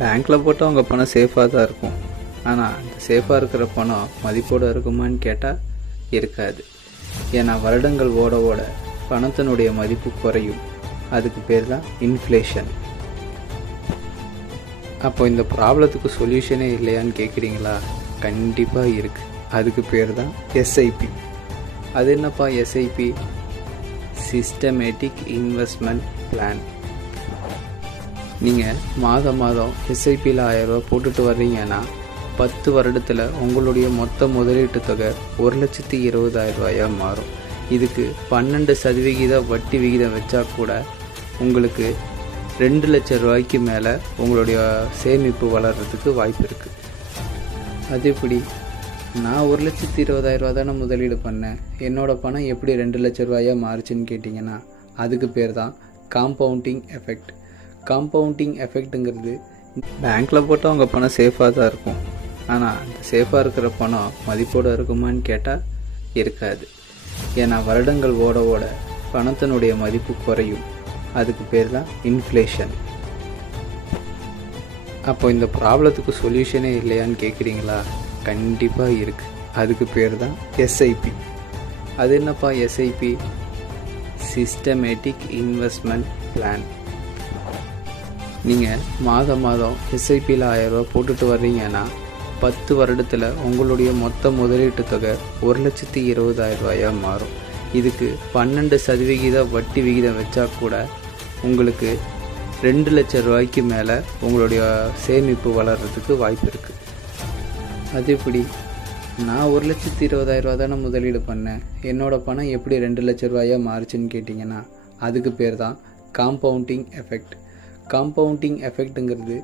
பேங்க்கில் போட்டால் உங்கள் பணம் சேஃபாக தான் இருக்கும். ஆனால் அந்த சேஃபாக இருக்கிற பணம் மதிப்போடு இருக்குமான்னு கேட்டால் இருக்காது. ஏன்னா வருடங்கள் ஓட ஓட பணத்தினுடைய மதிப்பு குறையும். அதுக்கு பேர் தான் இன்ஃப்ளேஷன். அப்போ இந்த ப்ராப்ளத்துக்கு சொல்யூஷனே இல்லையான்னு கேட்குறீங்களா? கண்டிப்பாக இருக்குது. அதுக்கு பேர் தான் எஸ்ஐபி. அது என்னப்பா எஸ்ஐபி? Systematic investment plan. நீங்கள் மாதம் எஸ்ஐபியில் 1000 ரூபா போட்டுட்டு வர்றீங்கன்னா 10 வருடத்தில் உங்களுடைய மொத்த முதலீட்டு தொகை 1,20,000 ரூபாயாக மாறும். இதுக்கு 12% வட்டி விகிதம் வச்சா கூட உங்களுக்கு 2 லட்சம் ரூபாய்க்கு மேலே உங்களுடைய சேமிப்பு வளர்கிறதுக்கு வாய்ப்பு இருக்குது. அது எப்படி? நான் 1,20,000 ரூபா தானே முதலீடு பண்ணேன், என்னோடய பணம் எப்படி 2 லட்சம் ரூபாயாக மாறுச்சுன்னு கேட்டிங்கன்னா அதுக்கு பேர் தான் காம்பவுண்டிங் எஃபெக்ட். காம்பவுண்டிங் எஃபெக்ட்டுங்கிறது பேங்க்கில் போட்டால் உங்கள் பணம் சேஃபாக தான் இருக்கும். ஆனால் அந்த சேஃபாக இருக்கிற பணம் மதிப்போடு இருக்குமான்னு கேட்டால் இருக்காது. ஏன்னா வருடங்கள் ஓட ஓட பணத்தினுடைய மதிப்பு குறையும். அதுக்கு பேர் தான் இன்ஃப்ளேஷன். அப்போ இந்த ப்ராப்ளத்துக்கு சொல்யூஷனே இல்லையான்னு கேட்குறீங்களா? கண்டிப்பாக இருக்குது. அதுக்கு பேர் தான் எஸ்ஐபி. அது என்னப்பா எஸ்ஐபி? Systematic investment plan. நீங்கள் மாதம் எஸ்ஐபியில் 1000 ரூபா போட்டுட்டு வர்றீங்கன்னா 10 வருடத்தில் உங்களுடைய மொத்த முதலீட்டு தொகை 1,20,000 ரூபாயாக மாறும். இதுக்கு 12% வட்டி விகிதம் வச்சா கூட உங்களுக்கு 2 லட்சம் ரூபாய்க்கு மேலே உங்களுடைய சேமிப்பு வளர்கிறதுக்கு வாய்ப்பு இருக்குது. அது எப்படி? நான் 1,20,000 ரூபா தானே முதலீடு பண்ணேன், என்னோடய பணம் எப்படி 2 லட்சம் ரூபாயாக மாறுச்சுன்னு கேட்டிங்கன்னா அதுக்கு பேர் தான் காம்பவுண்டிங் எஃபெக்ட். காம்பவுண்டிங் எஃபெக்ட்டுங்கிறது